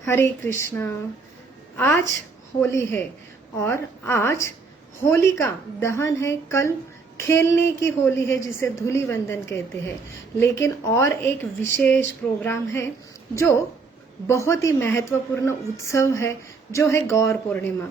हरे कृष्णा। आज होली है और आज होली का दहन है। कल खेलने की होली है जिसे धूलिवंदन कहते हैं। लेकिन और एक विशेष प्रोग्राम है जो बहुत ही महत्वपूर्ण उत्सव है, जो है गौर पूर्णिमा।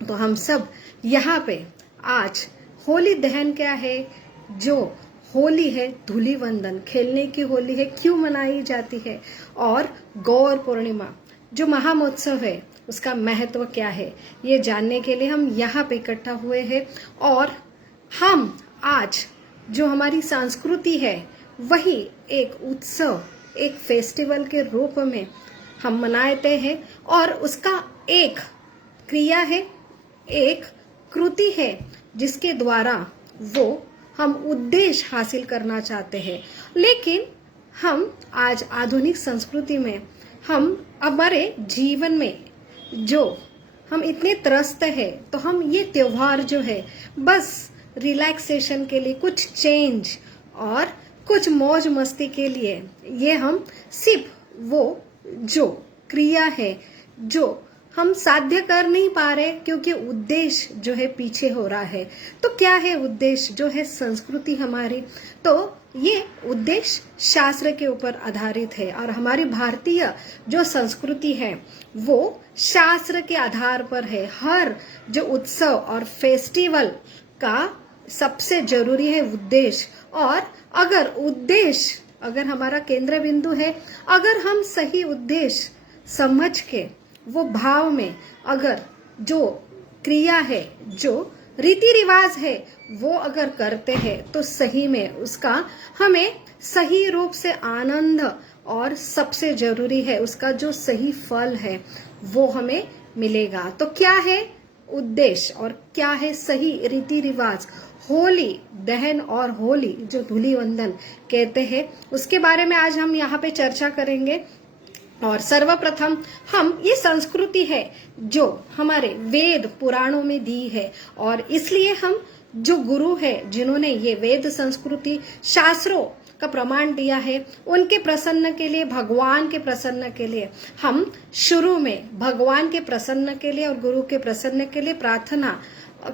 तो हम सब यहाँ पे आज होली दहन क्या है, जो होली है धूलिवंदन, खेलने की होली है, क्यों मनाई जाती है, और गौर पूर्णिमा जो महामहोत्सव है उसका महत्व क्या है, ये जानने के लिए हम यहाँ पे इकट्ठा हुए हैं। और हम आज जो हमारी संस्कृति है वही एक उत्सव, एक फेस्टिवल के रूप में हम मनाते हैं, और उसका एक क्रिया है, एक कृति है जिसके द्वारा वो हम उद्देश्य हासिल करना चाहते हैं। लेकिन हम आज आधुनिक संस्कृति में हम हमारे जीवन में जो हम इतने त्रस्त है, तो हम ये त्योहार जो है बस रिलैक्सेशन के लिए, कुछ चेंज और कुछ मौज मस्ती के लिए, ये हम सिर्फ वो जो क्रिया है जो हम साध्य कर नहीं पा रहे क्योंकि उद्देश्य जो है पीछे हो रहा है। तो क्या है उद्देश्य, जो है संस्कृति हमारी, तो ये उद्देश्य शास्त्र के ऊपर आधारित है। और हमारी भारतीय जो संस्कृति है वो शास्त्र के आधार पर है। हर जो उत्सव और फेस्टिवल का सबसे जरूरी है उद्देश्य। और अगर हमारा केंद्र बिंदु है, अगर हम सही उद्देश्य समझ के वो भाव में अगर जो क्रिया है, जो रीति रिवाज है, वो अगर करते हैं, तो सही में उसका हमें सही रूप से आनंद, और सबसे जरूरी है उसका जो सही फल है वो हमें मिलेगा। तो क्या है उद्देश्य और क्या है सही रीति रिवाज, होली दहन और होली जो धूलिवंदन कहते हैं, उसके बारे में आज हम यहाँ पे चर्चा करेंगे। और सर्वप्रथम हम ये संस्कृति है जो हमारे वेद पुराणों में दी है, और इसलिए हम जो गुरु है जिन्होंने ये वेद संस्कृति शास्त्रों का प्रमाण दिया है, उनके प्रसन्न के लिए, भगवान के प्रसन्न के लिए हम शुरू में भगवान के प्रसन्न के लिए और गुरु के प्रसन्न के लिए प्रार्थना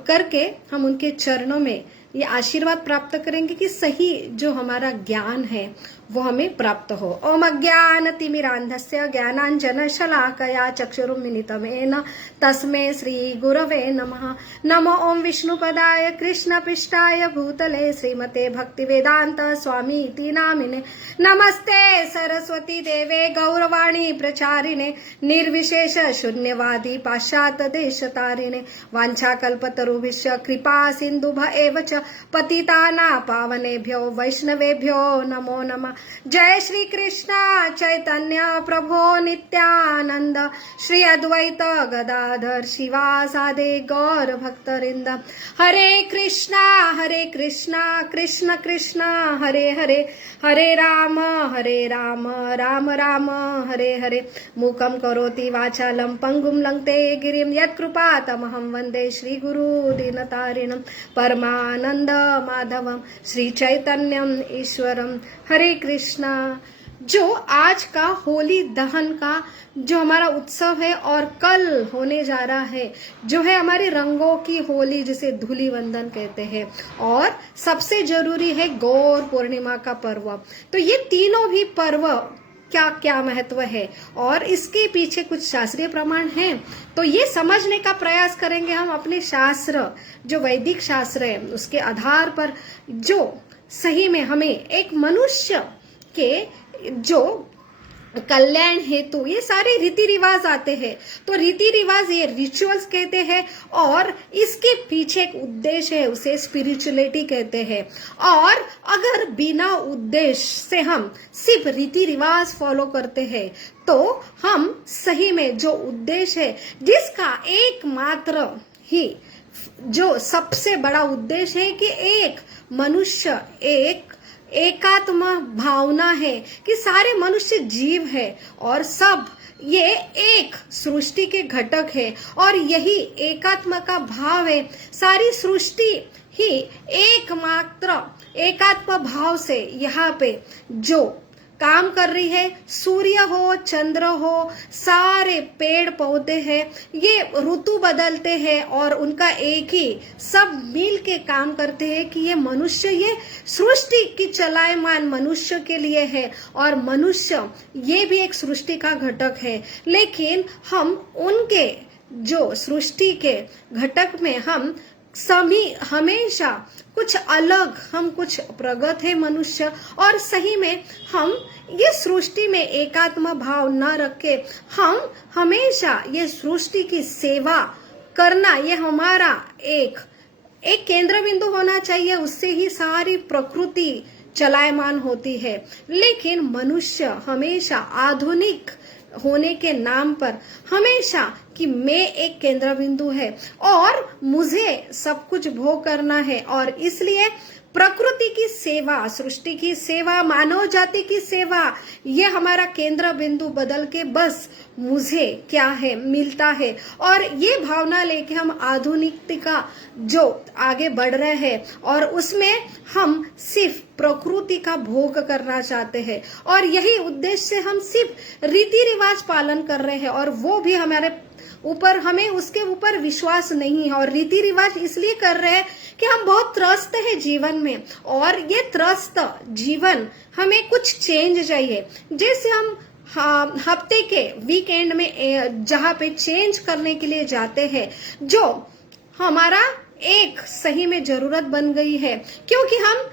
करके हम उनके चरणों में ये आशीर्वाद प्राप्त करेंगे कि सही जो हमारा ज्ञान है वो हमें प्राप्त हो। ओम अज्ञानतिमिरान्धस्य ज्ञानाञ्जनशलाकया चक्षुरुन्मिलितं येन तस्मै श्री गुरवे नमः। नमो ओम विष्णुपदाय कृष्णपृष्ठाय भूतले श्रीमते भक्तिवेदांत स्वामी इति नामिने। नमस्ते सरस्वती देवे गौरवाणी प्रचारिणे निर्विशेष शून्यवादी पाश्चात्य देशतारिणे। वाञ्छाकल्पतरुभ्यश्च कृपा सिन्धुभ्य एव च पतितानां पावनेभ्यो वैष्णवेभ्यो नमो नमः। जय श्री कृष्ण चैतन्य प्रभो नित्यानंद श्री अद्वैत गदाधर शिवासादि गौर भक्तवृंद। हरे कृष्णा कृष्ण कृष्ण हरे हरे, हरे राम राम राम हरे हरे। मूकं करोति वाचालं पंगुं लंघते गिरिं यत्कृपातमहं वन्दे श्री गुरु दीनतारिणं परमानंद माधवं श्री चैतन्यम ईश्वरम। हरे कृष्णा। जो आज का होली दहन का जो हमारा उत्सव है और कल होने जा रहा है, जो है हमारी रंगों की होली जिसे धूलिवंदन कहते हैं, और सबसे जरूरी है गौर पूर्णिमा का पर्व। तो ये तीनों भी पर्व क्या क्या महत्व है और इसके पीछे कुछ शास्त्रीय प्रमाण हैं, तो ये समझने का प्रयास करेंगे हम अपने शास्त्र, जो वैदिक शास्त्र है उसके आधार पर, जो सही में हमें एक मनुष्य के जो कल्याण हेतु ये सारे रीति रिवाज आते हैं। तो रीति रिवाज ये रिचुअल्स कहते हैं, और इसके पीछे एक उद्देश्य है, उसे स्पिरिचुअलिटी कहते हैं। और अगर बिना उद्देश्य से हम सिर्फ रीति रिवाज फॉलो करते हैं, तो हम सही में जो उद्देश्य है, जिसका एकमात्र ही जो सबसे बड़ा उद्देश्य है कि एक मनुष्य, एक एकात्म भावना है कि सारे मनुष्य जीव है और सब ये एक सृष्टि के घटक है, और यही एकात्म का भाव है। सारी सृष्टि ही एकमात्र एकात्म भाव से यहाँ पे जो काम कर रही है। सूर्य हो, चंद्र हो, सारे पेड़ पौधे हैं, ये ऋतु बदलते हैं और उनका एक ही सब मिल के काम करते हैं कि ये मनुष्य, ये सृष्टि की चलायमान मनुष्य के लिए है और मनुष्य ये भी एक सृष्टि का घटक है। लेकिन हम उनके जो सृष्टि के घटक में हम सभी हमेशा कुछ अलग, हम कुछ प्रगत है मनुष्य, और सही में हम ये सृष्टि में एकात्म भाव न रखे, हम हमेशा ये सृष्टि की सेवा करना, ये हमारा एक केंद्र बिंदु होना चाहिए। उससे ही सारी प्रकृति चलायमान होती है। लेकिन मनुष्य हमेशा आधुनिक होने के नाम पर हमेशा कि मैं एक केंद्र बिंदु है और मुझे सब कुछ भोग करना है, और इसलिए प्रकृति की सेवा, सृष्टि की सेवा, मानव जाति की सेवा, ये हमारा केंद्र बिंदु बदल के बस मुझे क्या है मिलता है। और ये भावना लेके हम आधुनिकता जो आगे बढ़ रहे हैं और उसमें हम सिर्फ प्रकृति का भोग करना चाहते हैं, और यही उद्देश्य से हम सिर्फ रीति रिवाज पालन कर रहे हैं, और वो भी हमारे ऊपर, हमें उसके ऊपर विश्वास नहीं है। और रीति रिवाज इसलिए कर रहे हैं कि हम बहुत त्रस्त है जीवन में, और ये त्रस्त जीवन हमें कुछ चेंज चाहिए। जैसे हम हफ्ते के वीकेंड में जहाँ पे चेंज करने के लिए जाते हैं, जो हमारा एक सही में जरूरत बन गई है, क्योंकि हम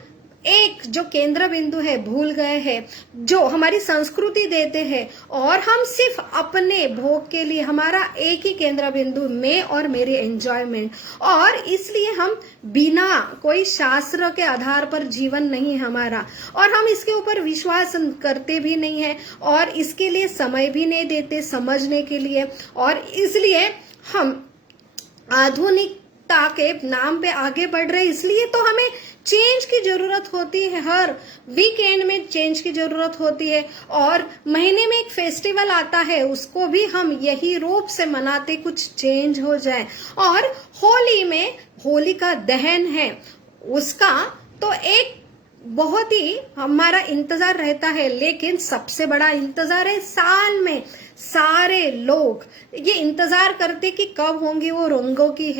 एक जो केंद्र बिंदु है भूल गए हैं, जो हमारी संस्कृति देते हैं, और हम सिर्फ अपने भोग के लिए, हमारा एक ही केंद्र बिंदु मैं और मेरी एंजॉयमेंट, और इसलिए हम बिना कोई शास्त्र के आधार पर जीवन नहीं हमारा, और हम इसके ऊपर विश्वास करते भी नहीं है, और इसके लिए समय भी नहीं देते समझने के लिए, और इसलिए हम आधुनिकता के नाम पे आगे बढ़ रहे। इसलिए तो हमें चेंज की जरूरत होती है, हर वीकेंड में चेंज की जरूरत होती है, और महीने में एक फेस्टिवल आता है, उसको भी हम यही रूप से मनाते कुछ चेंज हो जाए। और होली में होलिका दहन है, उसका तो एक बहुत ही हमारा इंतजार रहता है, लेकिन सबसे बड़ा इंतजार है साल में सारे लोग ये इंतजार करते कि कब होंगी वो रंगों की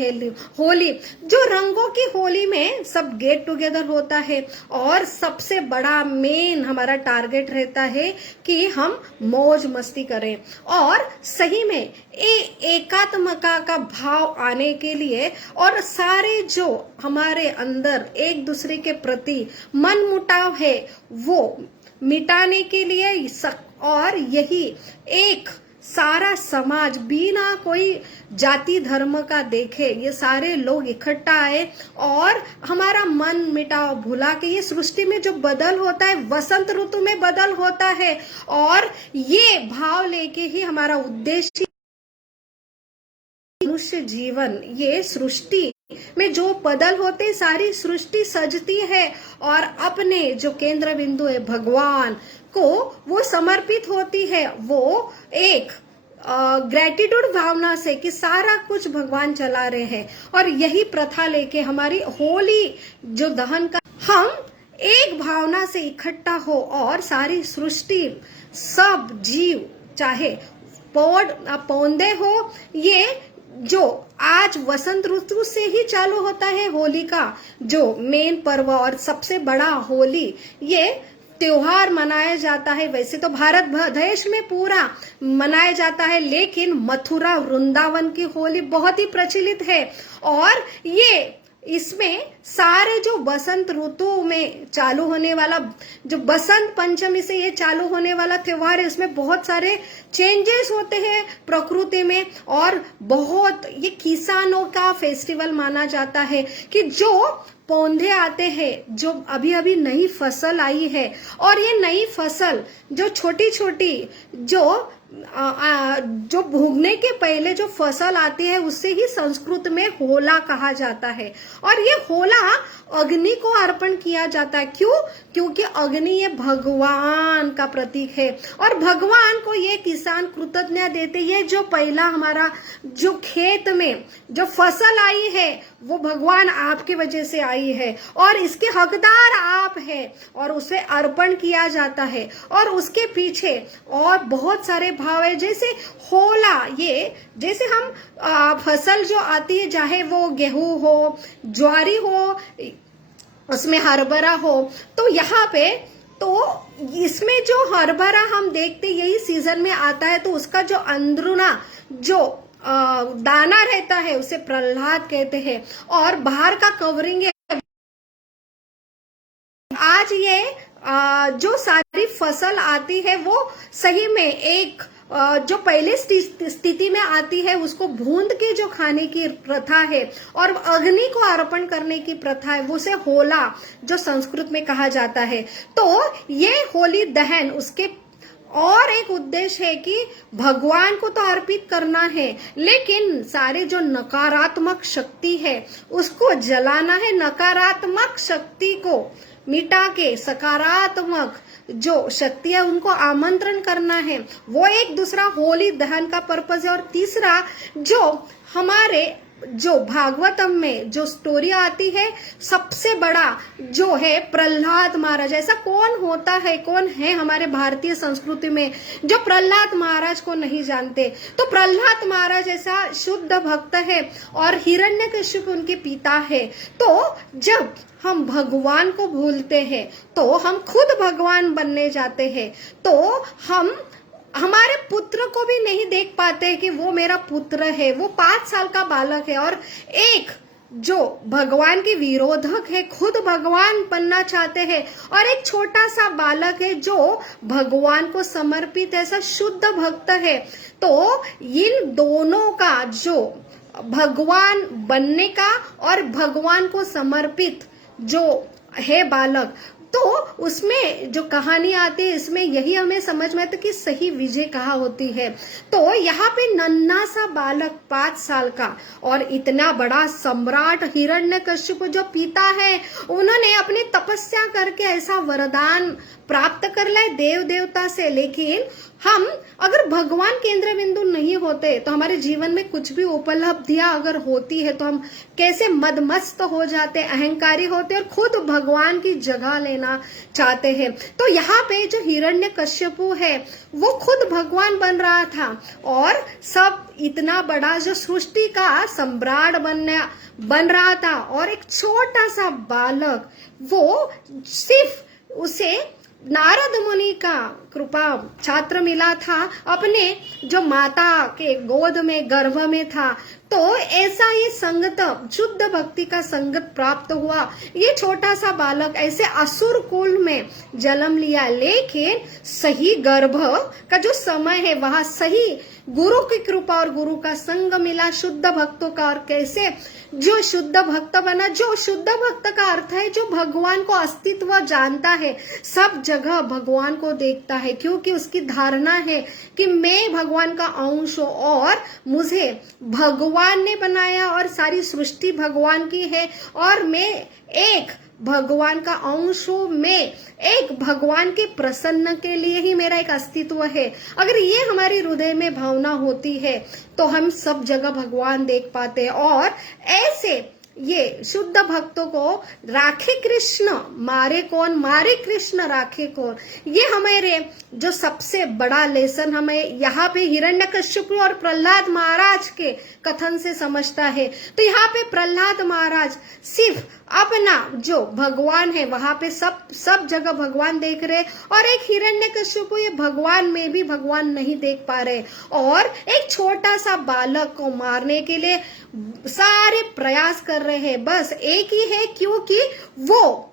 होली। जो रंगों की होली में सब गेट टुगेदर होता है, और सबसे बड़ा मेन हमारा टारगेट रहता है कि हम मौज मस्ती करें, और सही में एकात्मता का भाव आने के लिए, और सारे जो हमारे अंदर एक दूसरे के प्रति मन मुटाव है वो मिटाने के लिए, और यही एक सारा समाज बिना कोई जाति धर्म का देखे, ये सारे लोग इकट्ठा आए और हमारा मन मिटाओ भुला के, ये सृष्टि में जो बदल होता है वसंत ऋतु में बदल होता है, और ये भाव लेके ही हमारा उद्देश्य मनुष्य जीवन, ये सृष्टि में जो बदल होते सारी सृष्टि सजती है, और अपने जो केंद्र बिंदु है भगवान को वो समर्पित होती है। वो एक ग्रेटिट्यूड भावना से कि सारा कुछ भगवान चला रहे हैं, और यही प्रथा लेके हमारी होली जो दहन का हम एक भावना से इकट्ठा हो, और सारी सृष्टि सब जीव, चाहे पौधे हो, ये जो आज वसंत ऋतु से ही चालू होता है होली का जो मेन पर्व, और सबसे बड़ा होली ये त्योहार मनाया जाता है। वैसे तो भारत देश में पूरा मनाया जाता है, लेकिन मथुरा वृंदावन की होली बहुत ही प्रचलित है, और ये इसमें सारे जो बसंत ऋतु में चालू होने वाला, जो बसंत पंचमी से ये चालू होने वाला त्योहार है, उसमें बहुत सारे चेंजेस होते हैं प्रकृति में, और बहुत ये किसानों का फेस्टिवल माना जाता है कि जो पौधे आते हैं, जो अभी अभी नई फसल आई है, और ये नई फसल जो छोटी छोटी जो जो भूगने के पहले जो फसल आती है उससे ही संस्कृत में होला कहा जाता है। और ये होला अग्नि को अर्पण किया जाता है। क्यों? क्योंकि अग्नि ये भगवान का प्रतीक है और भगवान को ये किसान कृतज्ञता देते हैं। जो पहला हमारा जो खेत में जो फसल आई है वो भगवान आपकी वजह से आई है और इसके हकदार आप है और उसे अर्पण किया जाता है। और उसके पीछे और बहुत सारे भाव है, जैसे होला, ये जैसे हम फसल जो आती है चाहे वो गेहूं हो, ज्वारी हो, उसमें हरभरा हो, तो यहाँ पे तो इसमें जो हरभरा हम देखते यही सीजन में आता है, तो उसका जो अंदरूना जो दाना रहता है उसे प्रहलाद कहते हैं और बाहर का कवरिंग है। आज ये जो सारी फसल आती है वो सही में एक जो पहले स्थिति में आती है उसको भूंद के जो खाने की प्रथा है और अग्नि को अर्पण करने की प्रथा है, वो से होला जो संस्कृत में कहा जाता है। तो ये होली दहन उसके और एक उद्देश्य है कि भगवान को तो अर्पित करना है, लेकिन सारे जो नकारात्मक शक्ति है उसको जलाना है। नकारात्मक शक्ति को मिटा के सकारात्मक जो शक्ति है उनको आमंत्रण करना है। वो एक दूसरा होली दहन का पर्पस है। और तीसरा जो हमारे जो भागवतम में जो स्टोरी आती है सबसे बड़ा जो है प्रहलाद महाराज। ऐसा कौन होता है, कौन है हमारे भारतीय संस्कृति में जो प्रहलाद महाराज को नहीं जानते? तो प्रहलाद महाराज ऐसा शुद्ध भक्त है और हिरण्यकश्यप उनके पिता है। तो जब हम भगवान को भूलते हैं तो हम खुद भगवान बनने जाते हैं। तो हम हमारे पुत्र को भी नहीं देख पाते कि वो मेरा पुत्र है, वो 5 साल का बालक है। और एक जो भगवान के विरोधक है खुद भगवान बनना चाहते हैं और एक छोटा सा बालक है जो भगवान को समर्पित ऐसा शुद्ध भक्त है। तो इन दोनों का जो भगवान बनने का और भगवान को समर्पित जो है बालक, तो उसमें जो कहानी आती है इसमें यही हमें समझ में आता है कि सही विजय कहाँ होती है। तो यहाँ पे नन्हा सा बालक 5 साल का और इतना बड़ा सम्राट हिरण्यकश्यप जो पिता है उन्होंने अपनी तपस्या करके ऐसा वरदान प्राप्त कर लिया देव देवता से। लेकिन हम अगर भगवान केंद्र बिंदु नहीं होते तो हमारे जीवन में कुछ भी उपलब्धियां अगर होती है तो हम कैसे मदमस्त हो जाते, अहंकारी होते और खुद भगवान की जगह लेना चाहते हैं। तो यहाँ पे जो हिरण्यकश्यपु है वो खुद भगवान बन रहा था और सब इतना बड़ा जो सृष्टि का सम्राट बन रहा था और एक छोटा सा बालक वो सिर्फ उसे नारद मुनि का कृपा छात्र मिला था, अपने जो माता के गोद में गर्भ में था। तो ऐसा ये संगत शुद्ध भक्ति का संगत प्राप्त हुआ। ये छोटा सा बालक ऐसे असुर कुल में जन्म लिया, लेकिन सही गर्भ का जो समय है वहां सही गुरु की कृपा और गुरु का संग मिला शुद्ध भक्तों का। और कैसे जो शुद्ध भक्त बना, जो शुद्ध भक्त का अर्थ है जो भगवान को अस्तित्व जानता है, सब जगह भगवान को देखता है, क्योंकि उसकी धारणा है कि मैं भगवान का अंश हूं और मुझे भगवान ने बनाया और सारी सृष्टि भगवान की है और मैं एक भगवान का अंश हूं, मैं एक भगवान के प्रसन्न के लिए ही मेरा एक अस्तित्व है। अगर ये हमारी हृदय में भावना होती है तो हम सब जगह भगवान देख पाते हैं। और ऐसे ये शुद्ध भक्तों को राखे कृष्ण मारे कौन, मारे कृष्ण राखे कौन, ये हमारे जो सबसे बड़ा लेसन हमें यहाँ पे हिरण्यकश्यप और प्रहलाद महाराज के कथन से समझता है। तो यहाँ पे प्रहलाद महाराज सिर्फ अपना जो भगवान है वहां पे सब जगह भगवान देख रहे और एक हिरण्यकश्यप ये भगवान में भी भगवान नहीं देख पा रहे और एक छोटा सा बालक को मारने के लिए सारे प्रयास कर रहे हैं। बस एक ही है, क्योंकि वो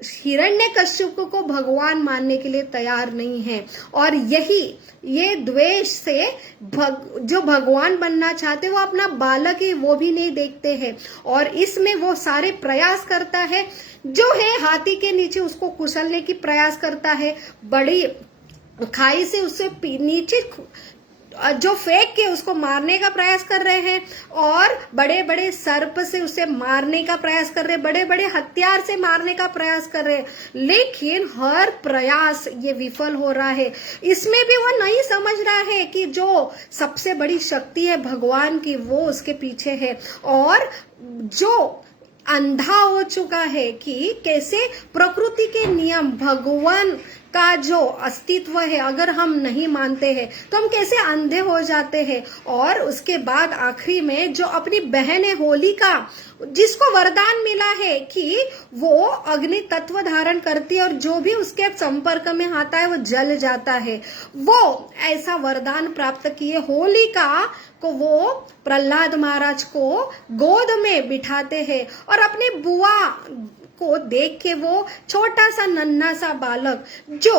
हिरण्यकश्यप को भगवान मानने के लिए तैयार नहीं है। और यही ये द्वेष से जो भगवान बनना चाहते वो अपना बालक ही वो भी नहीं देखते हैं और इसमें वो सारे प्रयास करता है, जो है हाथी के नीचे उसको कुचलने की प्रयास करता है, बड़ी खाई से उससे नीचे जो फेंक के उसको मारने का प्रयास कर रहे हैं और बड़े बड़े सर्प से उसे मारने का प्रयास कर रहे हैं, बड़े बड़े हथियार से मारने का प्रयास कर रहे हैं, लेकिन हर प्रयास ये विफल हो रहा है। इसमें भी वो नहीं समझ रहा है कि जो सबसे बड़ी शक्ति है भगवान की वो उसके पीछे है, और जो अंधा हो चुका है कि कैसे प्रकृति के नियम, भगवान का जो अस्तित्व है अगर हम नहीं मानते हैं तो हम कैसे अंधे हो जाते हैं। और उसके बाद आखिरी में जो अपनी बहन है होलिका, जिसको वरदान मिला है कि वो अग्नि तत्व धारण करती है और जो भी उसके संपर्क में आता है वो जल जाता है, वो ऐसा वरदान प्राप्त किए होलिका को वो प्रहलाद महाराज को गोद में बिठाते हैं और अपने बुआ को देख के वो छोटा सा नन्हा सा बालक जो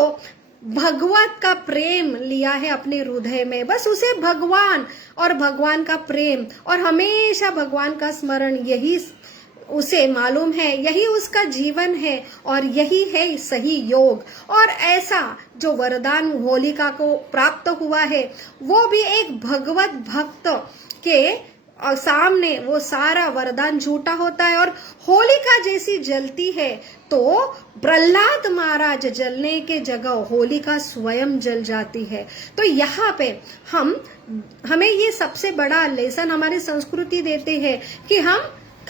भगवत का प्रेम लिया है अपने हृदय में, बस उसे भगवान और भगवान का प्रेम और हमेशा भगवान का स्मरण, यही उसे मालूम है, यही उसका जीवन है और यही है सही योग। और ऐसा जो वरदान होलिका को प्राप्त हुआ है वो भी एक भगवत भक्त के और सामने वो सारा वरदान झूठा होता है और होलिका जैसी जलती है तो प्रहलाद महाराज जलने के जगह होलिका स्वयं जल जाती है। तो यहाँ पे हमें ये सबसे बड़ा लेसन हमारी संस्कृति देते हैं कि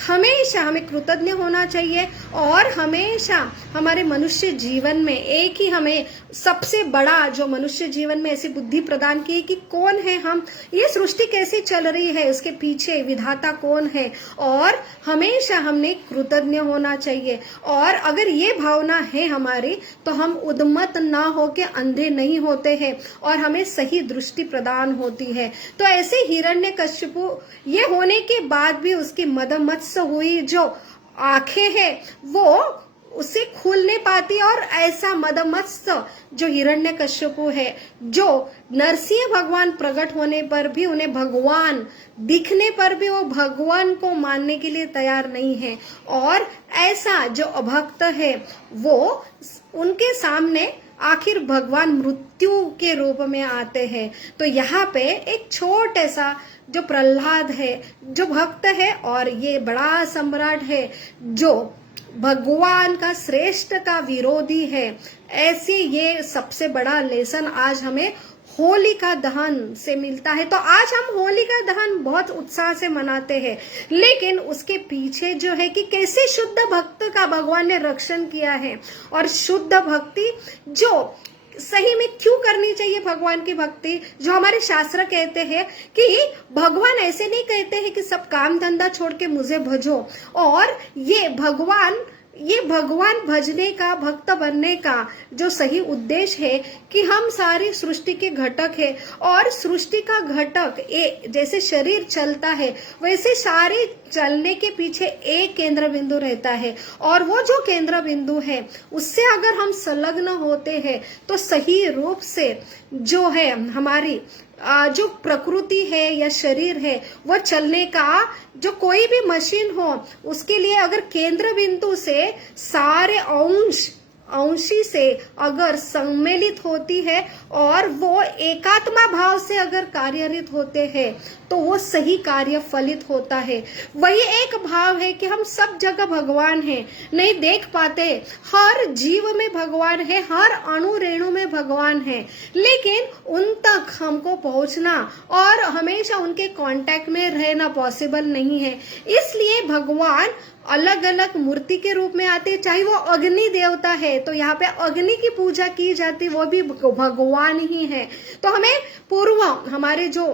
हमेशा हमें कृतज्ञ होना चाहिए और हमेशा हमारे मनुष्य जीवन में एक ही हमें सबसे बड़ा जो मनुष्य जीवन में ऐसी बुद्धि प्रदान की है कि कौन है हम, ये सृष्टि कैसे चल रही है, उसके पीछे विधाता कौन है, और हमेशा हमने कृतज्ञ होना चाहिए। और अगर ये भावना है हमारी तो हम उद्मत ना होके अंधे नहीं होते हैं और हमें सही दृष्टि प्रदान होती है। तो ऐसे हिरण्यकश्यपु ये होने के बाद भी उसकी मदमत्स्य हुई जो आंखें हैं वो उसे खुल नहीं पाती और ऐसा मदमत्स्य जो हिरण्यकश्यपु है, जो नरसिंह भगवान प्रकट होने पर भी उन्हें भगवान दिखने पर भी वो भगवान को मानने के लिए तैयार नहीं है, और ऐसा जो अभक्त है वो उनके सामने आखिर भगवान मृत्यु के रूप में आते हैं। तो यहाँ पे एक छोटे सा जो प्रहलाद है जो भक्त है और ये बड़ा सम्राट है जो भगवान का श्रेष्ठ का विरोधी है, ऐसे ये सबसे बड़ा लेसन आज हमें होलिका दहन से मिलता है। तो आज हम होलिका दहन बहुत उत्साह से मनाते हैं, लेकिन उसके पीछे जो है कि कैसे शुद्ध भक्त का भगवान ने रक्षण किया है और शुद्ध भक्ति जो सही में क्यों करनी चाहिए, भगवान की भक्ति जो हमारे शास्त्र कहते हैं कि भगवान ऐसे नहीं कहते हैं कि सब काम धंधा छोड़ के मुझे भजो, और ये भगवान भजने का, भक्त बनने का जो सही उद्देश्य है कि हम सारी सृष्टि के घटक है और सृष्टि का घटक जैसे शरीर चलता है वैसे सारे चलने के पीछे एक केंद्र बिंदु रहता है, और वो जो केंद्र बिंदु है उससे अगर हम संलग्न होते हैं तो सही रूप से जो है हमारी जो प्रकृति है या शरीर है वो चलने का, जो कोई भी मशीन हो उसके लिए अगर केंद्र बिंदु से सारे अंशी से अगर सम्मिलित होती है और वो एकात्मा भाव से अगर कार्यरत होते हैं तो वो सही कार्य फलित होता है। वही एक भाव है कि हम सब जगह भगवान हैं, नहीं देख पाते, हर जीव में भगवान है, हर अणु रेणु में भगवान है, लेकिन उन तक हमको पहुंचना और हमेशा उनके कांटेक्ट में रहना पॉसिबल नहीं है। इसलिए भगवान अलग अलग मूर्ति के रूप में आते हैं, चाहे वो अग्नि देवता है तो यहाँ पे अग्नि की पूजा की जाती, वो भी भगवान ही है। तो हमें हमारे जो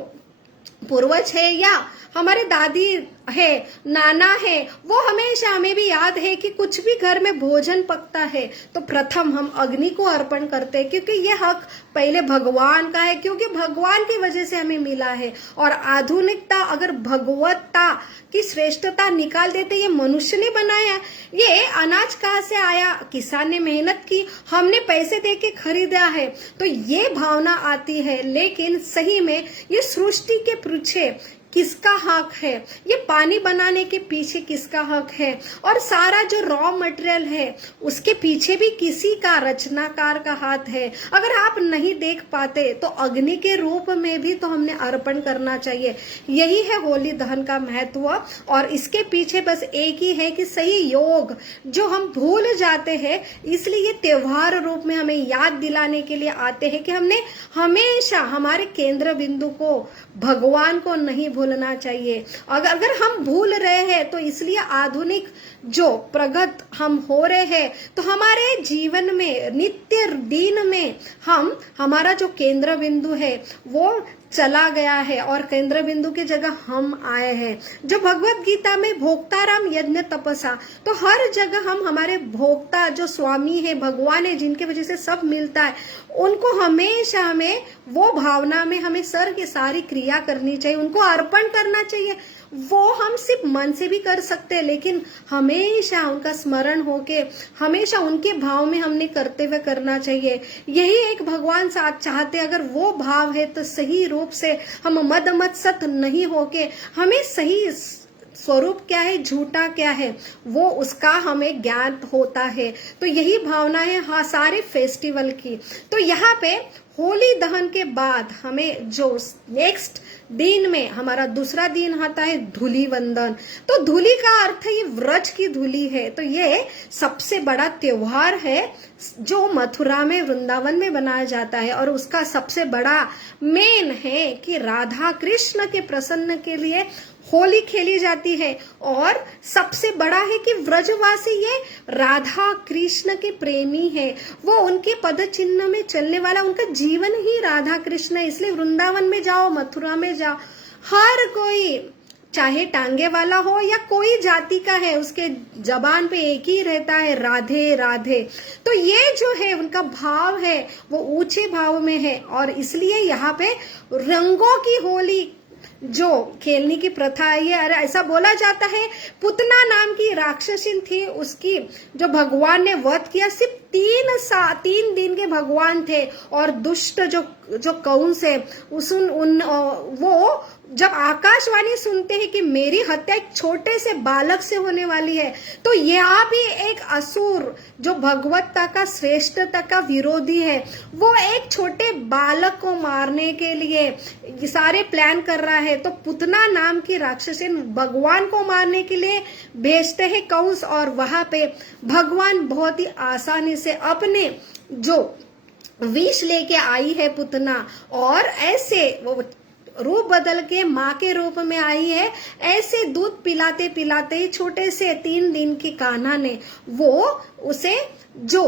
पूर्वज है या हमारे दादी है, नाना है, वो हमेशा हमें भी याद है कि कुछ भी घर में भोजन पकता है तो प्रथम हम अग्नि को अर्पण करते हैं, क्योंकि ये हक पहले भगवान का है, क्योंकि भगवान की वजह से हमें मिला है। और आधुनिकता अगर भगवत्ता की श्रेष्ठता निकाल देते, ये मनुष्य ने बनाया, ये अनाज कहाँ से आया, किसान ने मेहनत की, हमने पैसे दे के खरीदा है, तो ये भावना आती है। लेकिन सही में ये सृष्टि के पीछे किसका हक है, ये पानी बनाने के पीछे किसका हक है, और सारा जो रॉ मटेरियल है उसके पीछे भी किसी का, रचनाकार का हाथ है। अगर आप नहीं देख पाते तो अग्नि के रूप में भी तो हमने अर्पण करना चाहिए। यही है होली दहन का महत्व, और इसके पीछे बस एक ही है कि सही योग जो हम भूल जाते हैं, इसलिए ये त्योहार रूप में हमें याद दिलाने के लिए आते हैं कि हमने हमेशा हमारे केंद्र बिंदु को, भगवान को नहीं भूलना चाहिए। अगर हम भूल रहे हैं तो इसलिए आधुनिक जो प्रगत हम हो रहे हैं, तो हमारे जीवन में नित्य दिन में हमारा जो केंद्र बिंदु है वो चला गया है, और केंद्र बिंदु की जगह हम आए हैं। जो भगवत गीता में भोक्ताराम यज्ञ तपसा, तो हर जगह हम हमारे भोक्ता जो स्वामी है, भगवान है, जिनके वजह से सब मिलता है, उनको हमेशा हमें वो भावना में हमें सर की सारी क्रिया करनी चाहिए, उनको अर्पण करना चाहिए। वो हम सिर्फ मन से भी कर सकते हैं, लेकिन हमेशा उनका स्मरण होके हमेशा उनके भाव में हमने करते हुए करना चाहिए। यही एक भगवान साथ चाहते, अगर वो भाव है तो सही रूप से हम मद मत्सत नहीं होके, हमें सही स्वरूप क्या है, झूठा क्या है, वो उसका हमें ज्ञान होता है। तो यही भावना है हाँ सारे फेस्टिवल की। तो यहाँ पे होली दहन के बाद हमें जो नेक्स्ट दिन में हमारा दूसरा दिन आता है धूली वंदन। तो धूली का अर्थ ये व्रज की धूली है। तो ये सबसे बड़ा त्योहार है जो मथुरा में, वृंदावन में बनाया जाता है, और उसका सबसे बड़ा मेन है कि राधा कृष्ण के प्रसन्न के लिए होली खेली जाती है। और सबसे बड़ा है कि व्रजवासी ये राधा कृष्ण के प्रेमी है, वो उनके पद चिन्ह में चलने वाला, उनका जीवन ही राधा कृष्ण है। इसलिए वृंदावन में जाओ, मथुरा में जाओ, हर कोई चाहे टांगे वाला हो या कोई जाति का है, उसके जबान पे एक ही रहता है, राधे राधे। तो ये जो है उनका भाव है वो ऊंचे भाव में है, और इसलिए यहाँ पे रंगों की होली जो खेलने की प्रथा है, ये ऐसा बोला जाता है पुतना नाम की राक्षसी थी, उसकी जो भगवान ने वध किया, सिर्फ 3 दिन के भगवान थे, और दुष्ट जो कंस है वो जब आकाशवाणी सुनते हैं कि मेरी हत्या एक छोटे से बालक से होने वाली है, तो यह भी एक असुर जो भगवत्ता का, श्रेष्ठता का विरोधी है, वो एक छोटे बालक को मारने के लिए सारे प्लान कर रहा है। तो पुतना नाम की राक्षसी भगवान को मारने के लिए भेजते हैं कंस, और वहां पे भगवान बहुत ही आसानी से अपने जो विष लेके आई है पुतना, और ऐसे वो रूप बदल के माँ के रूप में आई है। ऐसे दूध पिलाते पिलाते छोटे से 3 दिन की कान्हा ने वो उसे जो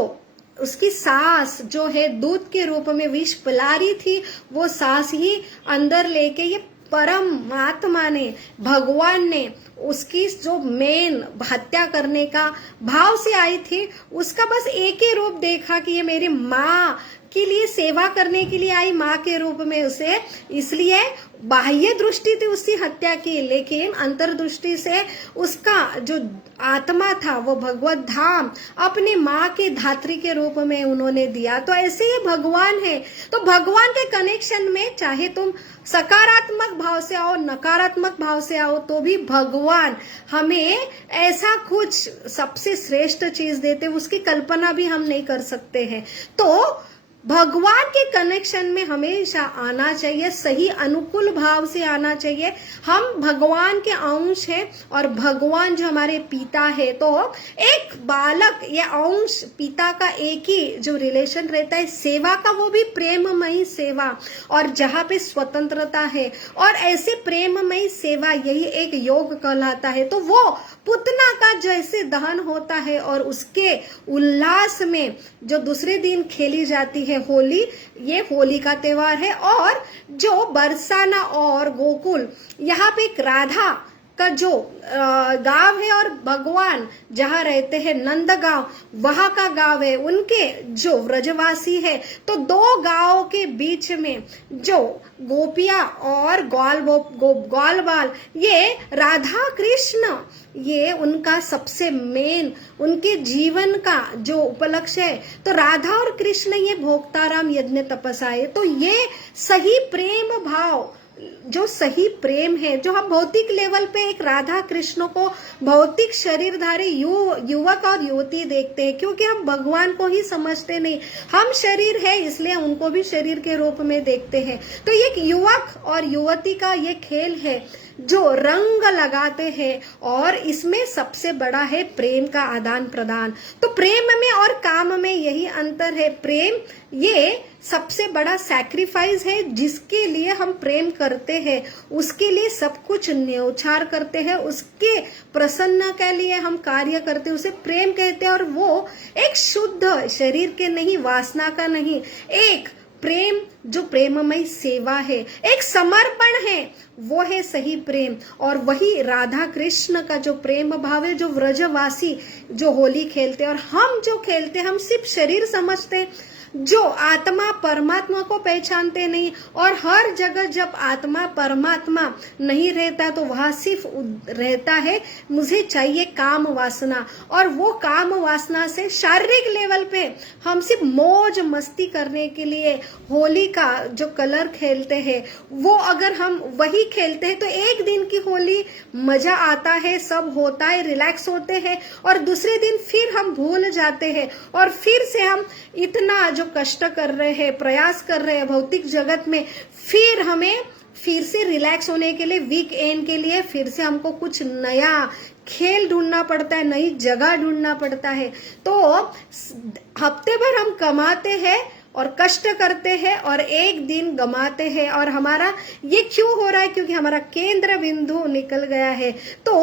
उसकी सास जो है दूध के रूप में विष पिला रही थी, वो सास ही अंदर लेके ये परमात्मा ने, भगवान ने उसकी जो मेन हत्या करने का भाव से आई थी, उसका बस एक ही रूप देखा कि ये मेरी माँ के लिए सेवा करने के लिए आई, माँ के रूप में उसे, इसलिए बाह्य दृष्टि थी उसकी हत्या की, लेकिन अंतर्दृष्टि से उसका जो आत्मा था वो भगवत धाम अपनी माँ के धात्री के रूप में उन्होंने दिया। तो ऐसे ही भगवान है। तो भगवान के कनेक्शन में चाहे तुम सकारात्मक भाव से आओ, नकारात्मक भाव से आओ, तो भी भगवान हमें ऐसा कुछ सबसे श्रेष्ठ चीज देते, उसकी कल्पना भी हम नहीं कर सकते हैं। तो भगवान के कनेक्शन में हमेशा आना चाहिए, सही अनुकूल भाव से आना चाहिए। हम भगवान के अंश हैं, और भगवान जो हमारे पिता है, तो एक बालक या अंश पिता का एक ही जो रिलेशन रहता है सेवा का, वो भी प्रेममयी सेवा, और जहाँ पे स्वतंत्रता है और ऐसे प्रेममयी सेवा, यही एक योग कहलाता है। तो वो पुतना का जैसे दहन होता है, और उसके उल्लास में जो दूसरे दिन खेली जाती है होली, ये होली का त्योहार है। और जो बरसाना और गोकुल, यहाँ पे एक राधा का जो गांव है, और भगवान जहाँ रहते हैं नंद गांव, वहां का गांव है, उनके जो व्रजवासी है, तो 2 गांवों के बीच में जो गोपिया और ग्वाल बाल, ये राधा कृष्ण, ये उनका सबसे मेन उनके जीवन का जो उपलक्ष्य है। तो राधा और कृष्ण ये भोक्ताराम यज्ञ तपसा है। तो ये सही प्रेम भाव जो सही प्रेम है, जो हम भौतिक लेवल पे एक राधा कृष्ण को भौतिक शरीरधारी युवक और युवती देखते हैं, क्योंकि हम भगवान को ही समझते नहीं। हम शरीर है इसलिए उनको भी शरीर के रूप में देखते हैं। तो एक युवक और युवती का ये खेल है जो रंग लगाते हैं, और इसमें सबसे बड़ा है प्रेम का आदान प्रदान। तो प्रेम में और काम में यही अंतर है। प्रेम ये सबसे बड़ा सैक्रिफाइस है, जिसके लिए हम प्रेम करते हैं उसके लिए सब कुछ न्यौछावर करते हैं, उसके प्रसन्न के लिए हम कार्य करते हैं, उसे प्रेम कहते हैं। और वो एक शुद्ध शरीर के नहीं, वासना का नहीं, एक प्रेम जो प्रेममय सेवा है, एक समर्पण है, वो है सही प्रेम। और वही राधा कृष्ण का जो प्रेम भाव है, जो व्रजवासी जो होली खेलते हैं और हम जो खेलते हैं, हम सिर्फ शरीर समझते हैं, जो आत्मा परमात्मा को पहचानते नहीं। और हर जगह जब आत्मा परमात्मा नहीं रहता तो वहां सिर्फ रहता है मुझे चाहिए काम वासना, और वो काम वासना से शारीरिक लेवल पे हम सिर्फ मौज मस्ती करने के लिए होली का जो कलर खेलते हैं, वो अगर हम वही खेलते हैं तो एक दिन की होली मजा आता है, सब होता है, रिलैक्स होते हैं, और दूसरे दिन फिर हम भूल जाते हैं, और फिर से हम इतना जो कष्ट कर रहे हैं, प्रयास कर रहे हैं भौतिक जगत में, फिर हमें फिर से रिलैक्स होने के लिए, वीक एंड के लिए फिर से हमको कुछ नया खेल ढूंढना पड़ता है, नई जगह ढूंढना पड़ता है। तो हफ्ते भर हम कमाते हैं और कष्ट करते हैं और एक दिन गमाते हैं, और हमारा ये क्यों हो रहा है? क्योंकि हमारा केंद्र बिंदु निकल गया है। तो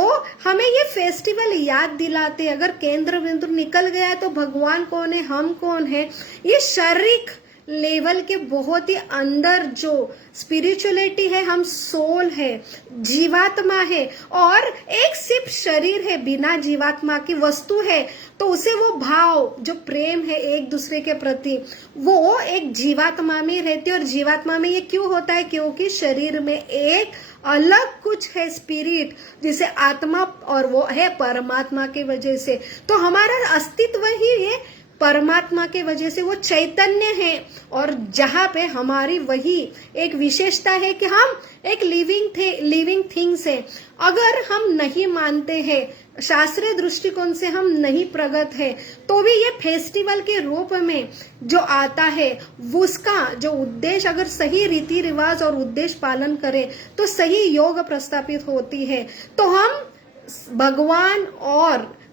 हमें ये फेस्टिवल याद दिलाते हैं, अगर केंद्र बिंदु निकल गया है तो भगवान कौन है, हम कौन है। ये शारीरिक लेवल के बहुत ही अंदर जो स्पिरिचुअलिटी है, हम सोल है, जीवात्मा है, और एक सिर्फ शरीर है, बिना जीवात्मा की वस्तु है। तो उसे वो भाव जो प्रेम है एक दूसरे के प्रति, वो एक जीवात्मा में रहती है। और जीवात्मा में ये क्यों होता है? क्योंकि शरीर में एक अलग कुछ है, स्पिरिट, जिसे आत्मा, और वो है परमात्मा की वजह से। तो हमारा अस्तित्व ही ये परमात्मा के वजह से, वो चैतन्य है। और जहां पे हमारी वही एक विशेषता है कि हम एक लिविंग थिंग्स है। अगर हम नहीं मानते हैं, शास्त्रीय दृष्टिकोण से हम नहीं प्रगत है, तो भी ये फेस्टिवल के रूप में जो आता है, उसका जो उद्देश्य अगर सही रीति रिवाज और उद्देश्य पालन करें तो सही योग प्रस्थापित होती है। तो हम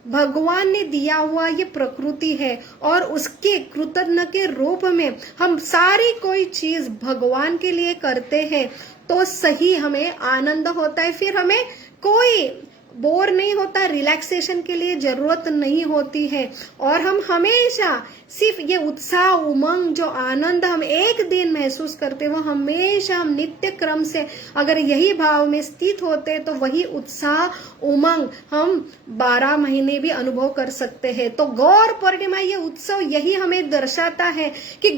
भगवान ने दिया हुआ ये प्रकृति है, और उसके कृतज्ञ के रूप में हम सारी कोई चीज भगवान के लिए करते हैं, तो सही हमें आनंद होता है। फिर हमें कोई बोर नहीं होता, रिलैक्सेशन के लिए जरूरत नहीं होती है, और हम हमेशा सिर्फ ये उत्साह, उमंग, जो आनंद हम एक दिन महसूस करते हैं, वो हमेशा हम नित्य क्रम से अगर यही भाव में स्थित होते तो वही उत्साह, उमंग हम 12 महीने भी अनुभव कर सकते हैं। तो गौर पूर्णिमा ये उत्सव यही हमें दर्शाता है कि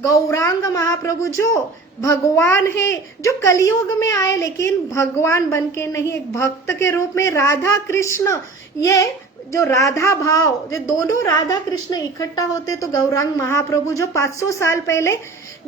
गौरांग महाप्रभु जो भगवान है, जो कलयुग में आए लेकिन भगवान बन के नहीं, एक भक्त के रूप में, राधा कृष्ण, ये जो राधा भाव, जो दोनों राधा कृष्ण इकट्ठा होते तो गौरांग महाप्रभु जो 500 साल पहले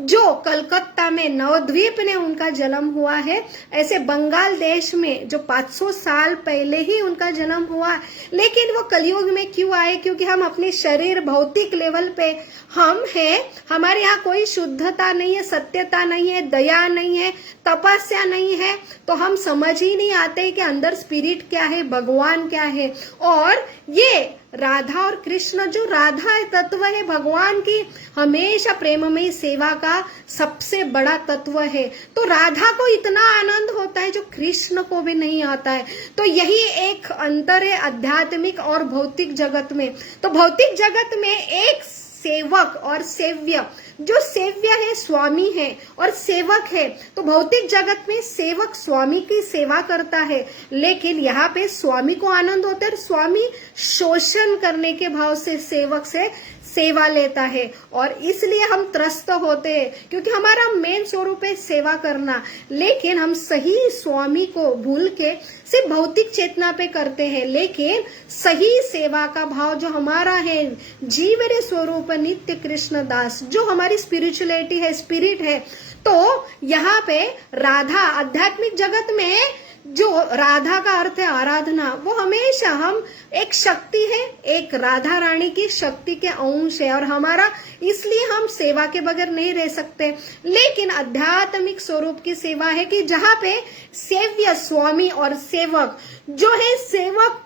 जो कलकत्ता में नवद्वीप ने उनका जन्म हुआ है, ऐसे बंगाल देश में जो 500 साल पहले ही उनका जन्म हुआ। लेकिन वो कलयुग में क्यों आए? क्योंकि हम अपने शरीर भौतिक लेवल पे हम हैं, हमारे यहाँ कोई शुद्धता नहीं है, सत्यता नहीं है, दया नहीं है, तपस्या नहीं है, तो हम समझ ही नहीं आते कि अंदर स्पिरिट क्या है, भगवान क्या है। और ये राधा और कृष्ण, जो राधा तत्व है भगवान की हमेशा प्रेममयी सेवा का सबसे बड़ा तत्व है, तो राधा को इतना आनंद होता है जो कृष्ण को भी नहीं आता है। तो यही एक अंतर है आध्यात्मिक और भौतिक जगत में। तो भौतिक जगत में एक सेवक और सेव्य, जो सेव्य है स्वामी है और सेवक है, तो भौतिक जगत में सेवक स्वामी की सेवा करता है, लेकिन यहाँ पे स्वामी को आनंद होता है, स्वामी शोषण करने के भाव से सेवक से सेवा लेता है, और इसलिए हम त्रस्त होते हैं, क्योंकि हमारा मेन स्वरूप है सेवा करना, लेकिन हम सही स्वामी को भूल के सिर्फ भौतिक चेतना पे करते हैं। लेकिन सही सेवा का भाव जो हमारा है, जीव रे स्वरूप नित्य कृष्ण दास, जो हमारी स्पिरिचुअलिटी है, स्पिरिट है, तो यहाँ पे राधा आध्यात्मिक जगत में जो राधा का अर्थ है आराधना, वो हमेशा हम एक शक्ति है, एक राधा रानी की शक्ति के अंश है और हमारा इसलिए हम सेवा के बगैर नहीं रह सकते। लेकिन आध्यात्मिक स्वरूप की सेवा है कि जहां पे सेव्य स्वामी और सेवक जो है, सेवक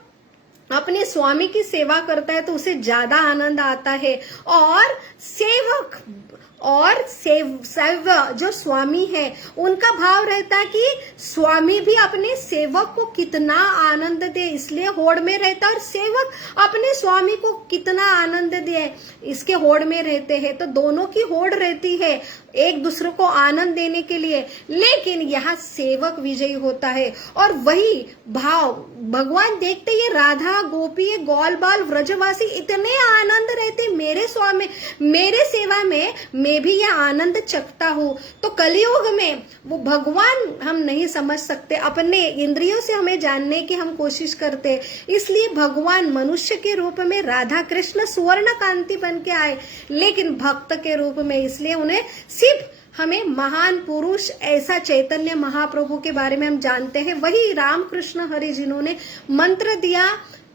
अपने स्वामी की सेवा करता है तो उसे ज्यादा आनंद आता है, और सेवक और सेव्य जो स्वामी है उनका भाव रहता है कि स्वामी भी अपने सेवक को कितना आनंद दे, इसलिए होड़ में रहता है, और सेवक अपने स्वामी को कितना आनंद दे इसके होड़ में रहते हैं। तो दोनों की होड़ रहती है एक दूसरे को आनंद देने के लिए, लेकिन यहाँ सेवक विजयी होता है। और वही भाव भगवान देखते ये राधा गोपी ये गौल बाल व्रजवासी इतने आनंद रहते मेरे स्वामी मेरे सेवा में, मैं भी यह आनंद चखता हूँ। तो कलयुग में वो भगवान हम नहीं समझ सकते, अपने इंद्रियों से हमें जानने की हम कोशिश करते, इसलिए भगवान मनुष्य के रूप में राधा कृष्ण सुवर्ण कांति बन के आए, लेकिन भक्त के रूप में, इसलिए उन्हें सिर्फ हमें महान पुरुष ऐसा चैतन्य महाप्रभु के बारे में हम जानते हैं। वही रामकृष्ण हरि जिन्होंने मंत्र दिया,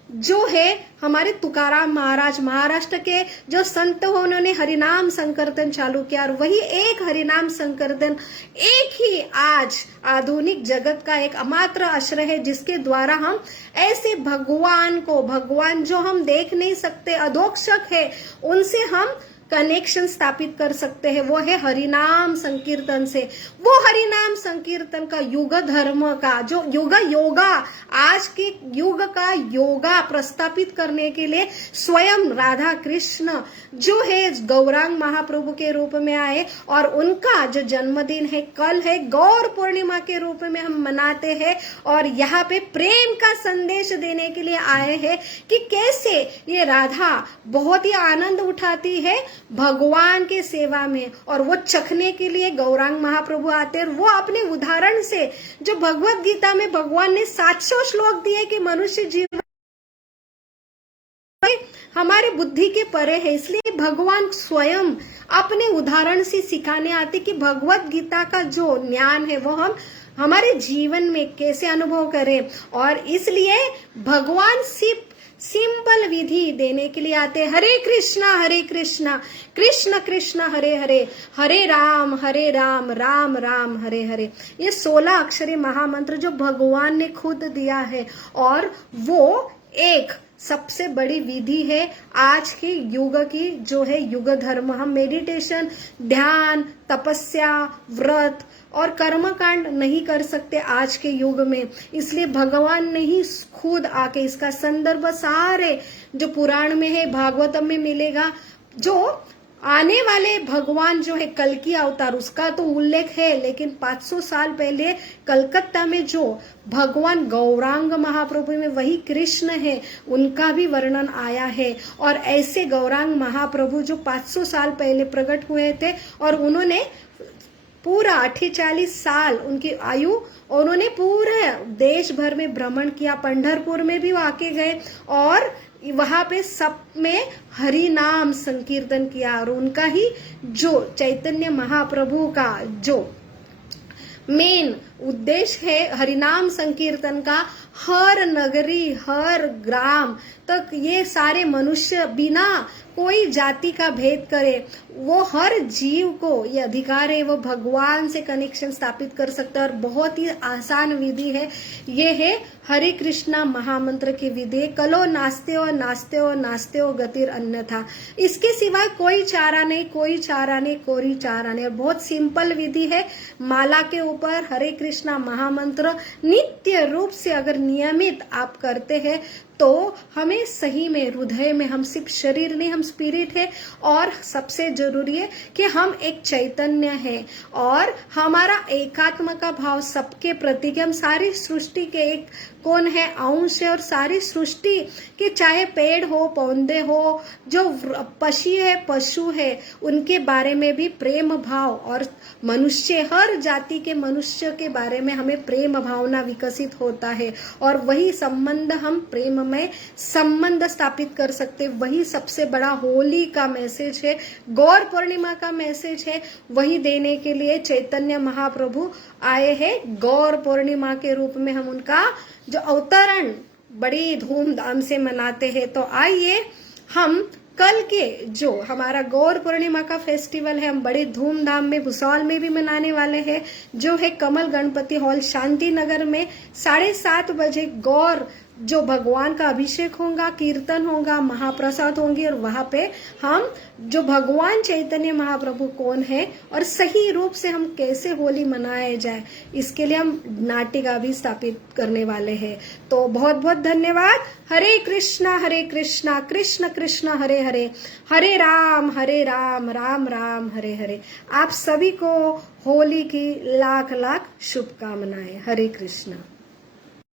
जो है हमारे तुकाराम महाराज, महाराष्ट्र के जो संत हो, उन्होंने हरिनाम संकीर्तन चालू किया, और वही एक हरिनाम संकीर्तन एक ही आज आधुनिक जगत का एक अमात्र आश्रय है, जिसके द्वारा हम ऐसे भगवान को, भगवान जो हम देख नहीं सकते अधोक्षक है, उनसे हम कनेक्शन स्थापित कर सकते हैं। वो है हरिनाम संकीर्तन से। वो हरिनाम संकीर्तन का युग धर्म का जो युग योगा, आज के युग का योगा प्रस्थापित करने के लिए स्वयं राधा कृष्ण जो है गौरांग महाप्रभु के रूप में आए, और उनका जो जन्मदिन है कल है, गौर पूर्णिमा के रूप में हम मनाते हैं, और यहाँ पे प्रेम का संदेश देने के लिए आए हैं कि कैसे ये राधा बहुत ही आनंद उठाती है भगवान के सेवा में, और वो चखने के लिए गौरांग महाप्रभु आते हैं। वो अपने उदाहरण से, जो भगवत गीता में भगवान ने 700 श्लोक दिए कि मनुष्य जीवन हमारे बुद्धि के परे है, इसलिए भगवान स्वयं अपने उदाहरण से सिखाने आते कि भगवत गीता का जो ज्ञान है वो हम हमारे जीवन में कैसे अनुभव करें। और इसलिए भगवान सिर्फ सिंपल विधि देने के लिए आते हैं। हरे कृष्णा कृष्ण कृष्ण हरे हरे, हरे राम राम राम हरे हरे। ये 16 अक्षरी महामंत्र जो भगवान ने खुद दिया है, और वो एक सबसे बड़ी विधि है आज के युग की, जो है युग धर्म। हम मेडिटेशन, ध्यान, तपस्या, व्रत और कर्मकांड नहीं कर सकते आज के युग में, इसलिए भगवान ने ही खुद आके, इसका संदर्भ सारे जो पुराण में है, भागवतम में मिलेगा। जो आने वाले भगवान जो है कल्कि अवतार, उसका तो उल्लेख है, लेकिन 500 साल पहले कलकत्ता में जो भगवान गौरांग महाप्रभु में वही कृष्ण है, उनका भी वर्णन आया है। और ऐसे गौरांग महाप्रभु जो 500 साल पहले प्रकट हुए थे, और उन्होंने पूरा 48 साल उनकी आयु, और उन्होंने पूरे देश भर में भ्रमण किया, पंढरपुर में भी आके गए, और वहां पे सब में हरि नाम संकीर्तन किया। और उनका ही जो चैतन्य महाप्रभु का जो मेन उद्देश्य है हरिनाम संकीर्तन का, हर नगरी हर ग्राम तक ये सारे मनुष्य बिना कोई जाति का भेद करे, वो हर जीव को ये अधिकार है, वो भगवान से कनेक्शन स्थापित कर सकता है। और बहुत ही आसान विधि है, ये है हरे कृष्णा महामंत्र की विधि। कलो नास्ते हो गतिर अन्यथा, इसके सिवाय कोई चारा नहीं, कोई चारा नहीं, कोई चारा नहीं। और बहुत सिंपल विधि है, माला के ऊपर हरे कृष्णा महामंत्र नित्य रूप से अगर नियमित आप करते हैं, तो हमें सही में हृदय में, हम सिर्फ शरीर नहीं, हम स्पिरिट है। और सबसे जरूरी है कि हम एक चैतन्य है, और हमारा एकात्म का भाव सबके प्रति, कि हम सारी सृष्टि के एक कौन है, अंश है। और सारी सृष्टि के चाहे पेड़ हो, पौधे हो, जो पक्षी है, पशु है, उनके बारे में भी प्रेम भाव, और मनुष्य, हर जाति के मनुष्य के बारे में हमें प्रेम भावना विकसित होता है, और वही संबंध हम प्रेम में संबंध स्थापित कर सकते, वही सबसे बड़ा होली का मैसेज है, गौर पूर्णिमा का मैसेज है। वही देने के लिए चैतन्य महाप्रभु आए हैं। गौर पूर्णिमा के रूप में हम उनका जो अवतरण बड़ी धूमधाम से मनाते हैं। तो आइए हम कल के जो हमारा गौर पूर्णिमा का फेस्टिवल है, हम बड़े धूमधाम में भुसावल में भी मनाने वाले हैं, जो है कमल गणपति हॉल शांति नगर में 7:30 बजे गौर जो भगवान का अभिषेक होगा, कीर्तन होगा, महाप्रसाद होंगे, और वहां पे हम जो भगवान चैतन्य महाप्रभु कौन है और सही रूप से हम कैसे होली मनाए जाए, इसके लिए हम नाटिका भी स्थापित करने वाले हैं। तो बहुत बहुत धन्यवाद। हरे कृष्णा कृष्ण कृष्ण हरे हरे, हरे राम राम राम हरे हरे। आप सभी को होली की लाख लाख शुभकामनाएं। हरे कृष्णा।